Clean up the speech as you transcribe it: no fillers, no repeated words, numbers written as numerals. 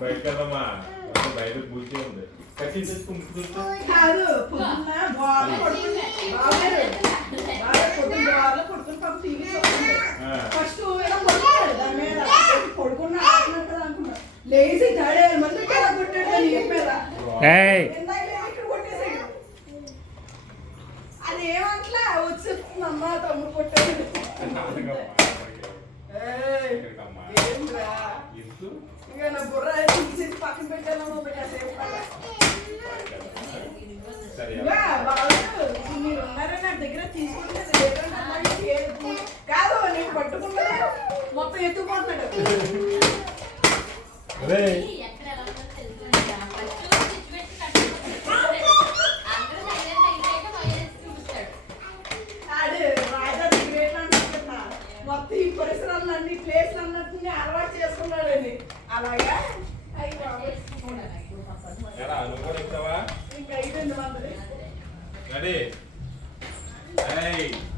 బయటకెళ్ళమ్మా బయట పూర్తి ఉంది కట్టి తెచ్చుకుంటు కాదు పొద్దున్న బాగా పొద్దున్న బాగా పడుకుని పాప టీవీ చూస్తుంది ఫస్ట్ ఇలా పడుకున్నాడు దాని మీద పడుకున్నా కదా అనుకున్నా లేచి తాడే మళ్ళీ ఎలా కొట్టాడు అని చెప్పారా ఇక్కడ కొట్టేసాడు అది ఏమంటలా వచ్చేస్తుంది అమ్మ తమ్ముడు కొట్టాడు ఇక నా బుర్ర తీసేసి పక్కన పెట్టాను మీరు ఉన్నారని నా దగ్గర తీసుకుంటే కాదు నేను పట్టుకుంటే మొత్తం ఎత్తుకుంటున్నాడు మొత్తం ఈ పరిసరాలన్నీ ప్లేస్లు అన్నట్టుని అలవాటు చేసుకున్నాడండి అలాగా ఇంకా 500